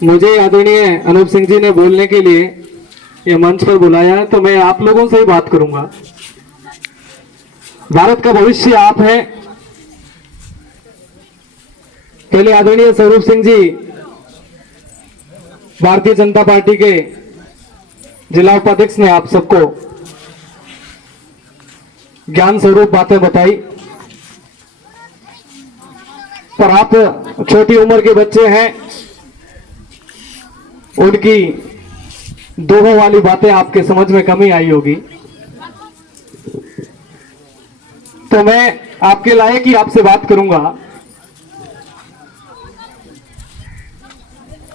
मुझे आदरणीय अनूप सिंह जी ने बोलने के लिए ये मंच पर बुलाया है, तो मैं आप लोगों से ही बात करूंगा। भारत का भविष्य आप हैं। पहले आदरणीय स्वरूप सिंह जी भारतीय जनता पार्टी के जिला उपाध्यक्ष ने आप सबको ज्ञान स्वरूप बातें बताई, पर आप छोटी उम्र के बच्चे हैं, उनकी दोहों वाली बातें आपके समझ में कमी आई होगी। तो मैं आपके लायक ही आपसे बात करूंगा।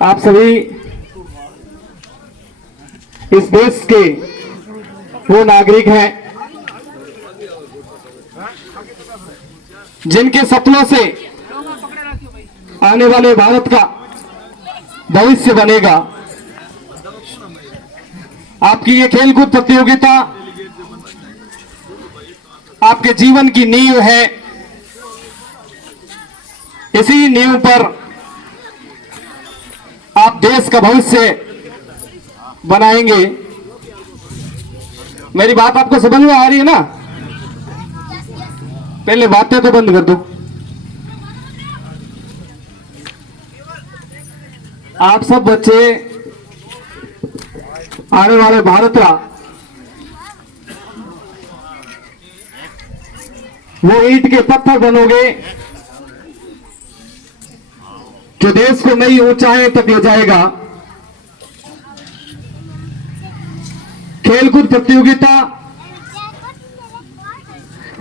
आप सभी इस देश के वो नागरिक हैं जिनके सपनों से आने वाले भारत का भविष्य बनेगा। आपकी ये खेलकूद प्रतियोगिता आपके जीवन की नींव है। इसी नींव पर आप देश का भविष्य बनाएंगे। मेरी बात आपको समझ में आ रही है ना? पहले बातें तो बंद कर दो। आप सब बच्चे आने वाले भारत का वो ईंट के पत्थर बनोगे जो देश को नई ऊंचाई तक ले जाएगा। खेलकूद प्रतियोगिता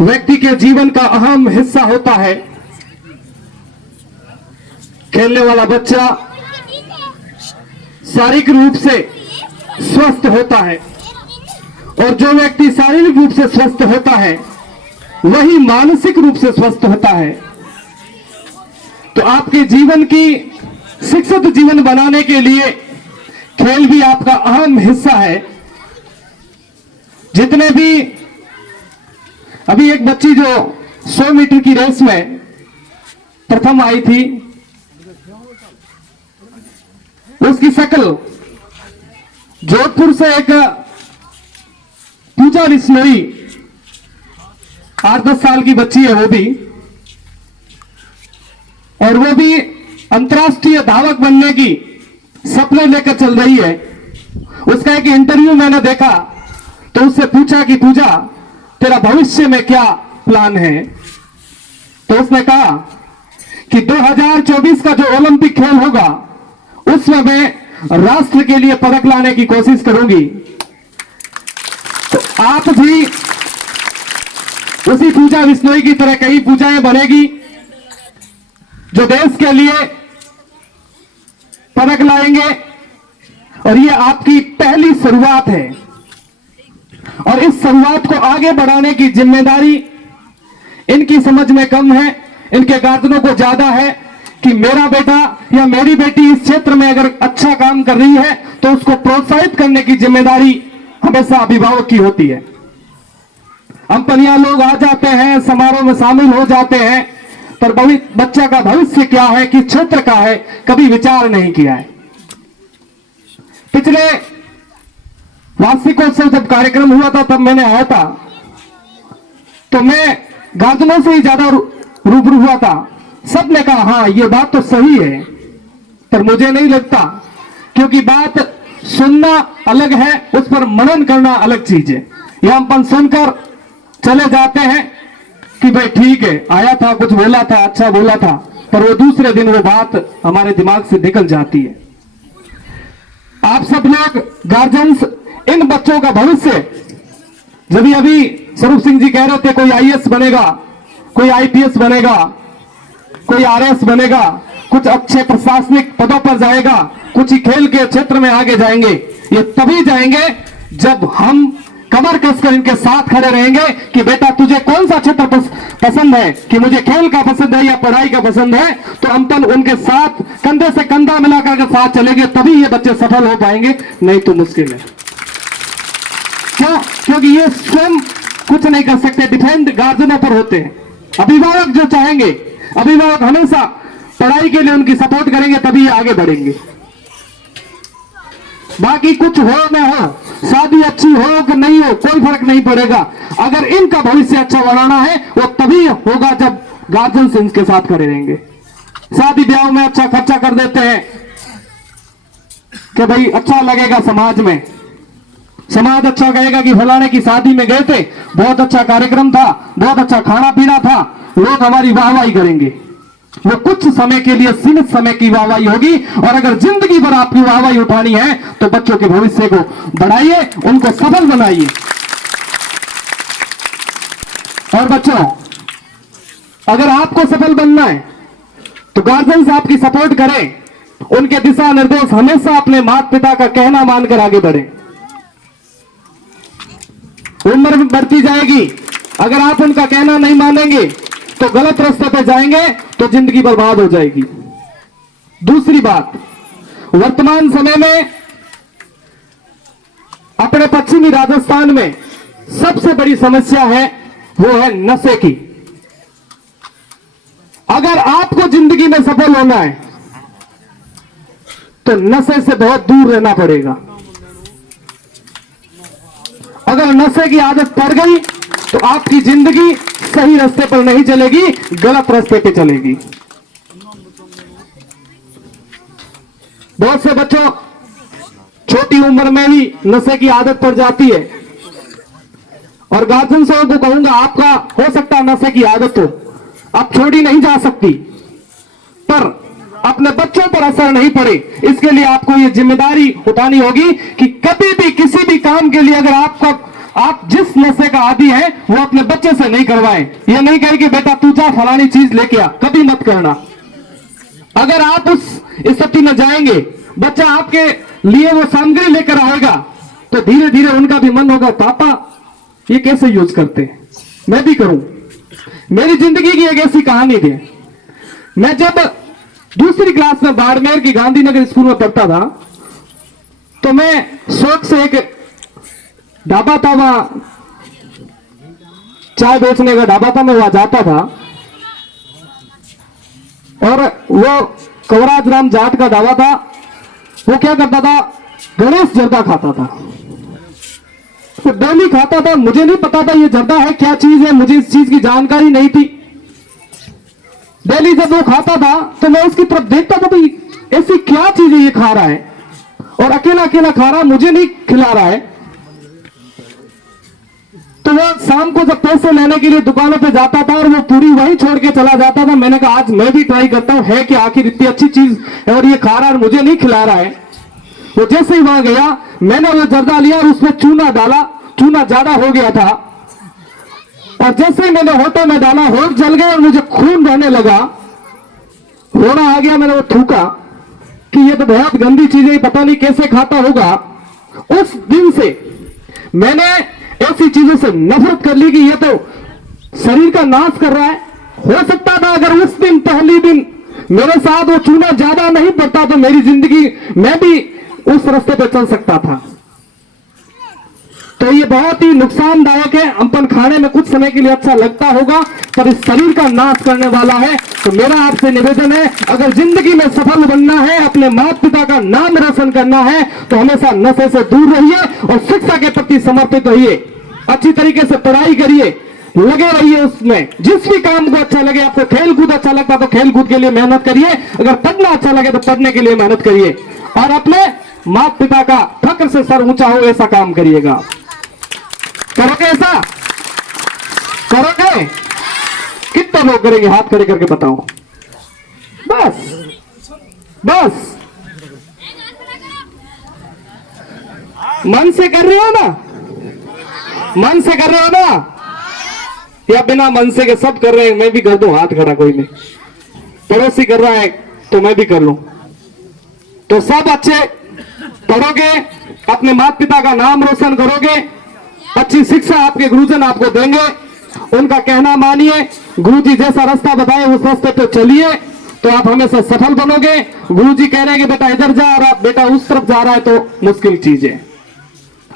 व्यक्ति के जीवन का अहम हिस्सा होता है। खेलने वाला बच्चा शारीरिक रूप से स्वस्थ होता है, और जो व्यक्ति शारीरिक रूप से स्वस्थ होता है वही मानसिक रूप से स्वस्थ होता है। तो आपके जीवन की शिक्षित जीवन बनाने के लिए खेल भी आपका अहम हिस्सा है। जितने भी अभी एक बच्ची जो 100 मीटर की रेस में प्रथम आई थी, उसकी शक्ल जोधपुर से एक पूजा बिश्नोई 8-10 साल की बच्ची है वो भी, और वो भी अंतर्राष्ट्रीय धावक बनने की सपने लेकर चल रही है। उसका एक इंटरव्यू मैंने देखा तो उससे पूछा कि पूजा तेरा भविष्य में क्या प्लान है? तो उसने कहा कि 2024 का जो ओलंपिक खेल होगा उसमें मैं राष्ट्र के लिए पदक लाने की कोशिश करूंगी। तो आप भी उसी पूजा बिश्नोई की तरह कई पूजाएं बनेगी जो देश के लिए पदक लाएंगे, और ये आपकी पहली शुरुआत है। और इस शुरुआत को आगे बढ़ाने की जिम्मेदारी इनकी समझ में कम है, इनके गार्जियनों को ज्यादा है कि मेरा बेटा या मेरी बेटी इस क्षेत्र में अगर अच्छा काम कर रही है तो उसको प्रोत्साहित करने की जिम्मेदारी हमेशा अभिभावक की होती है। हम पनिया लोग आ जाते हैं, समारोह में शामिल हो जाते हैं, पर बच्चा का भविष्य क्या है, किस क्षेत्र का है, कभी विचार नहीं किया है। पिछले वार्षिकोत्सव जब कार्यक्रम हुआ था तब मैंने आया था, तो मैं गार्जियनों से ही ज्यादा रूबरू हुआ था। सबने कहा हाँ ये बात तो सही है, पर मुझे नहीं लगता, क्योंकि बात सुनना अलग है, उस पर मनन करना अलग चीज है। यह हम सुनकर चले जाते हैं कि भाई ठीक है, आया था, कुछ बोला था, अच्छा बोला था, पर वो दूसरे दिन वो बात हमारे दिमाग से निकल जाती है। आप सब लोग गार्जियंस इन बच्चों का भविष्य, जब अभी स्वरूप सिंह जी कह रहे थे कोई आईएएस बनेगा, कोई आईपीएस बनेगा, कोई आरएस बनेगा, कुछ अच्छे प्रशासनिक पदों पर जाएगा, कुछ ही खेल के क्षेत्र में आगे जाएंगे। ये तभी जाएंगे जब हम कमर कसकर इनके साथ खड़े रहेंगे कि बेटा तुझे कौन सा क्षेत्र पसंद है, कि मुझे खेल का पसंद है या पढ़ाई का पसंद है, तो हम तो उनके साथ कंधे से कंधा मिलाकर के साथ चलेंगे, तभी ये बच्चे सफल हो पाएंगे, नहीं तो मुश्किल है। क्यों? क्योंकि ये स्वयं कुछ नहीं कर सकते, डिपेंड गार्जियनों पर होते हैं। अभिभावक जो चाहेंगे, अभिभावक हमेशा पढ़ाई के लिए उनकी सपोर्ट करेंगे, तभी ये आगे बढ़ेंगे। बाकी कुछ हो न हो, शादी अच्छी हो कि नहीं हो, कोई फर्क नहीं पड़ेगा। अगर इनका भविष्य अच्छा बनाना है वो तभी होगा जब गार्जियन इनके साथ खड़े रहेंगे। शादी ब्याह में अच्छा खर्चा कर देते हैं कि भाई अच्छा लगेगा समाज में, समाज अच्छा कहेगा कि फलाने की शादी में गए थे, बहुत अच्छा कार्यक्रम था, बहुत अच्छा खाना पीना था, लोग हमारी वाहवाही करेंगे। वो कुछ समय के लिए, सीमित समय की वाहवाही होगी। और अगर जिंदगी भर आपकी वाहवाही उठानी है तो बच्चों के भविष्य को बढ़ाइए, उनको सफल बनाइए। और बच्चों, अगर आपको सफल बनना है तो गार्जियन आपकी सपोर्ट करें, उनके दिशा निर्देश हमेशा अपने माता पिता का कहना मानकर आगे बढ़े। उम्र बढ़ती जाएगी, अगर आप उनका कहना नहीं मानेंगे तो गलत रास्ते पे जाएंगे तो जिंदगी बर्बाद हो जाएगी। दूसरी बात, वर्तमान समय में अपने पश्चिमी राजस्थान में सबसे बड़ी समस्या है वो है नशे की। अगर आपको जिंदगी में सफल होना है तो नशे से बहुत दूर रहना पड़ेगा। अगर नशे की आदत पड़ गई तो आपकी जिंदगी सही रास्ते पर नहीं चलेगी, गलत रास्ते पे चलेगी। बहुत से बच्चों छोटी उम्र में ही नशे की आदत पड़ जाती है और गार्जियन से को कहूंगा, आपका हो सकता है नशे की आदत हो, आप छोड़ी नहीं जा सकती, पर अपने बच्चों पर असर नहीं पड़े, इसके लिए आपको ये जिम्मेदारी उठानी होगी कि कभी भी किसी भी काम के लिए अगर आप जिस नशे का आदी है वो अपने बच्चे से नहीं करवाएं। ये नहीं कहे कि बेटा तू जा फलानी चीज लेके आ, कभी मत करना। अगर आप उस स्थिति में जाएंगे, बच्चा आपके लिए वो सामग्री लेकर आएगा तो धीरे धीरे उनका भी मन होगा, पापा ये कैसे यूज करते हैं, मैं भी करूं। मेरी जिंदगी की एक ऐसी कहानी थी। मैं जब दूसरी क्लास में बाड़मेर की गांधीनगर स्कूल में पढ़ता था तो मैं शौक से एक ढाबा था, वहां चाय बेचने का ढाबा था, मैं वहां जाता था और वो कवराज राम जाट का ढाबा था। वो क्या करता था, गणेश जर्दा खाता था, तो डेली खाता था। मुझे नहीं पता था ये जर्दा है क्या चीज है, मुझे इस चीज की जानकारी नहीं थी। डेली जब वो खाता था तो मैं उसकी तरफ देखता था, भाई ऐसी क्या चीज है ये खा रहा है और अकेला अकेला खा रहा है, मुझे नहीं खिला रहा है। तो वो शाम को जब पैसे लेने के लिए दुकानों पे जाता था और वो पूरी वहीं छोड़ के चला जाता था। मैंने कहा आज मैं भी ट्राई करता हूं, है कि आखिर इतनी अच्छी चीज है और ये खा रहा है और मुझे नहीं खिला रहा है। वो जैसे ही वहां गया, मैंने वो जर्दा लिया और उसमें चूना डाला, चूना ज्यादा हो गया था और जैसे ही मैंने होठों में डाला, होठ जल गए और मुझे खून बहने लगा, रोना आ गया। मैंने वो थूका कि ये तो बहुत गंदी चीज है, पता नहीं कैसे खाता होगा। उस दिन से मैंने ऐसी चीजों से नफरत कर ली कि ये तो शरीर का नाश कर रहा है। हो सकता था अगर उस दिन पहली दिन मेरे साथ वो चूना ज्यादा नहीं पड़ता तो मेरी जिंदगी, मैं भी उस रास्ते पे चल सकता था। तो ये बहुत ही नुकसानदायक है। अपन खाने में कुछ समय के लिए अच्छा लगता होगा पर इस शरीर का नाश करने वाला है। तो मेरा आपसे निवेदन है, अगर जिंदगी में सफल बनना है, अपने माता पिता का नाम रोशन करना है तो हमेशा नशे से दूर रहिए और शिक्षा के प्रति समर्पित रहिए। अच्छी तरीके से पढ़ाई करिए, लगे रहिए उसमें। जिस भी काम को अच्छा लगे, आपको खेल कूद अच्छा लगता तो खेल कूद के लिए मेहनत करिए, अगर पढ़ना अच्छा लगे तो पढ़ने के लिए मेहनत करिए और अपने माता पिता का फक्र से सर ऊंचा हो ऐसा काम करिएगा। करोगे ऐसा? करोगे? कितने लोग करेंगे? हाथ खड़े करके बताओ। बस बस मन से कर रहे हो ना? मन से कर रहे हो ना या बिना मन से के सब कर रहे हैं? मैं भी कर दूं हाथ खड़ा, कोई नहीं। पड़ोसी कर रहा है तो मैं भी कर लूं। तो सब अच्छे पढ़ोगे, अपने माता पिता का नाम रोशन करोगे, अच्छी शिक्षा आपके गुरुजन आपको देंगे, उनका कहना मानिए, गुरुजी जैसा रास्ता बताए उस रास्ते पे चलिए तो आप हमेशा सफल बनोगे। गुरुजी कह रहे हैं कि बेटा इधर जा रहा, बेटा उस तरफ जा रहा है तो मुश्किल चीज है।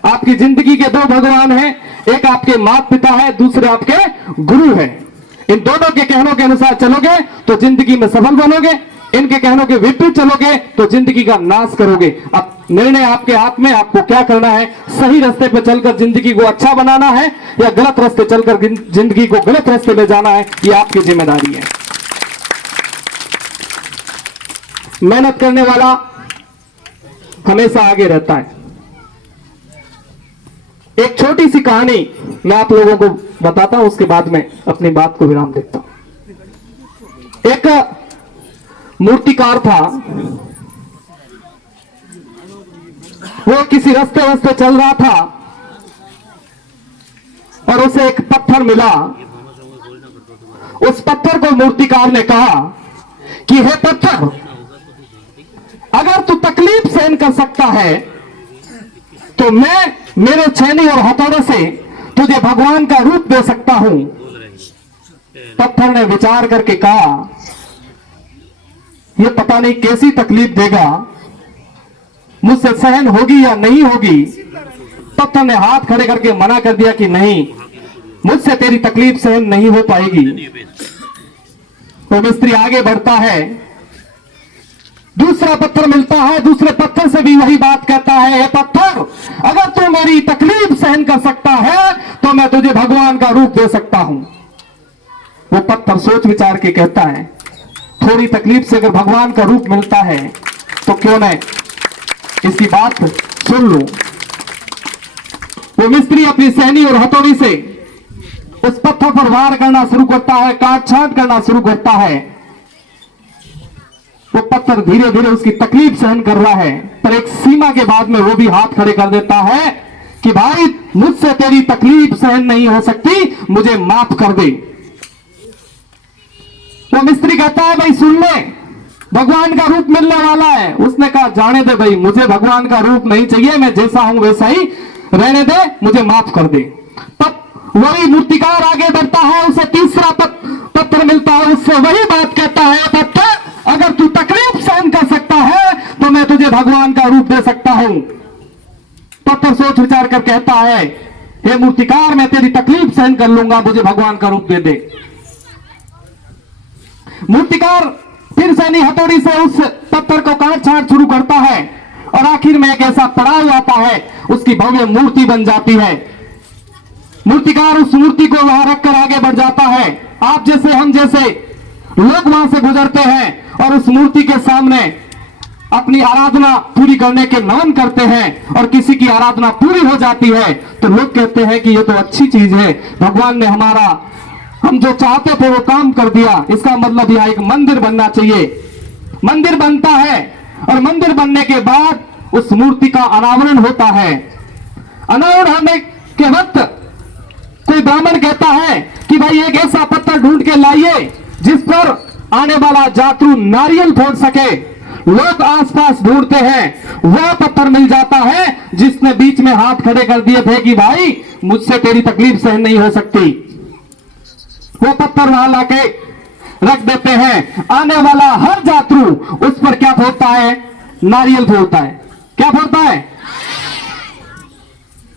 आपकी जिंदगी के दो भगवान हैं, एक आपके माता पिता है, दूसरे आपके गुरु है। इन दोनों के कहनों के अनुसार चलोगे तो जिंदगी में सफल बनोगे। इनके कहनों के विपरीत चलोगे तो जिंदगी का नाश करोगे। अब निर्णय आपके हाथ में, आपको क्या करना है। सही रास्ते पे चलकर जिंदगी को अच्छा बनाना है या गलत रास्ते चलकर जिंदगी को गलत रास्ते में जाना है, ये आपकी जिम्मेदारी है। मेहनत करने वाला हमेशा आगे रहता है। एक छोटी सी कहानी मैं आप लोगों को बताता हूं, उसके बाद में अपनी बात को विराम देता हूं। एक मूर्तिकार था, वो किसी रास्ते चल रहा था और उसे एक पत्थर मिला। उस पत्थर को मूर्तिकार ने कहा कि हे पत्थर, अगर तू तकलीफ सहन कर सकता है तो मैं मेरे छेनी और हथौड़े से तुझे भगवान का रूप दे सकता हूं। पत्थर ने विचार करके कहा, यह पता नहीं कैसी तकलीफ देगा, मुझसे सहन होगी या नहीं होगी। पत्थर ने हाथ खड़े करके मना कर दिया कि नहीं, मुझसे तेरी तकलीफ सहन नहीं हो पाएगी। तो मिस्त्री आगे बढ़ता है, दूसरा पत्थर मिलता है, दूसरे पत्थर से भी वही बात कहता है, हे पत्थर, अगर तू मेरी तकलीफ सहन कर सकता है तो मैं तुझे भगवान का रूप दे सकता हूं। वो पत्थर सोच विचार के कहता है, थोड़ी तकलीफ से अगर भगवान का रूप मिलता है तो क्यों न इसकी बात सुन लूं। वो मिस्त्री अपनी सहनी और हथौड़ी से उस पत्थर पर वार करना शुरू करता है, काट छांट करना शुरू करता है। वो पत्थर धीरे धीरे उसकी तकलीफ सहन कर रहा है, पर एक सीमा के बाद में वो भी हाथ खड़े कर देता है कि भाई, मुझसे तेरी तकलीफ सहन नहीं हो सकती, मुझे माफ कर दे। वो मिस्त्री कहता है, भाई सुन ले, भगवान का रूप मिलने वाला है। उसने कहा, जाने दे भाई, मुझे भगवान का रूप नहीं चाहिए, मैं जैसा हूं वैसा ही रहने दे, मुझे माफ कर दे। तब वही मूर्तिकार आगे बढ़ता है, उसे तीसरा पत्थर मिलता है, उससे वही बात कहता है, पत्थर, अगर तू तकलीफ सहन कर सकता है तो मैं तुझे भगवान का रूप दे सकता हूं। पत्थर सोच विचार कर कहता है, हे मूर्तिकार, मैं तेरी तकलीफ सहन कर लूंगा, मुझे भगवान का रूप दे दे। मूर्तिकार फिर सहनी हथौड़ी से उस पत्थर को काट छाट शुरू करता है और आखिर में एक ऐसा पड़ाव आता है, उसकी भव्य मूर्ति बन जाती है। मूर्तिकार उस मूर्ति को वहां रखकर आगे बढ़ जाता है। आप जैसे हम जैसे लोग वहां से गुजरते हैं और उस मूर्ति के सामने अपनी आराधना पूरी करने के नमन करते हैं और किसी की आराधना पूरी हो जाती है तो लोग कहते हैं कि ये तो अच्छी चीज है, भगवान ने हम जो चाहते थे वो काम कर दिया, इसका मतलब यह एक मंदिर बनना चाहिए। मंदिर बनता है और मंदिर बनने के बाद उस मूर्ति का अनावरण होता है। अनावरण होने के वक्त कोई ब्राह्मण कहता है कि भाई एक ऐसा पत्थर ढूंढ के लाइए जिस पर आने वाला यात्रु नारियल फोड़ सके। लोग आसपास ढूंढते हैं, वह पत्थर मिल जाता है जिसने बीच में हाथ खड़े कर दिए थे कि भाई, मुझसे तेरी तकलीफ सहन नहीं हो सकती। वो पत्थर वहां लाके रख देते हैं। आने वाला हर यात्रु उस पर क्या फोड़ता है? नारियल फोड़ता है। क्या फोड़ता है?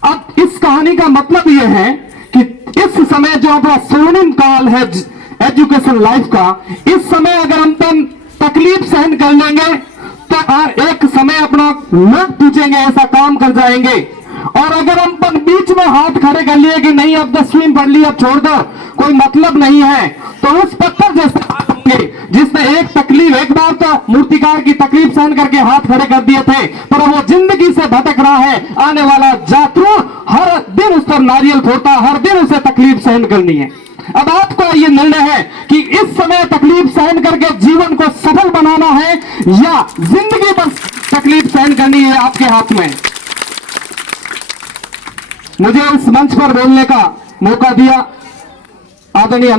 अब इस कहानी का मतलब यह है कि इस समय जो अपना स्वर्णिम काल है एजुकेशन लाइफ का, इस समय अगर हम तकलीफ सहन कर लेंगे तो एक समय अपना लोग पूछेंगे, ऐसा काम कर जाएंगे। और अगर हम बीच में हाथ खड़े कर लिए कि नहीं, अब 10वीं पढ़ ली, अब छोड़ दो, कोई मतलब नहीं है, तो उस पत्थर जैसे हाथ होंगे जिसने एक बार तो मूर्तिकार की तकलीफ सहन करके हाथ खड़े कर दिए थे, पर वो जिंदगी से भटक रहा है। आने वाला यात्रु हर दिन उस पर नारियल फोड़ता, हर दिन उसे तकलीफ सहन करनी है। अब आपको ये निर्णय है कि इस समय तकलीफ सहन करके जीवन को सफल बनाना है या जिंदगी भर तकलीफ सहन करनी है, आपके हाथ में। मुझे इस मंच पर बोलने का मौका दिया आदरणीय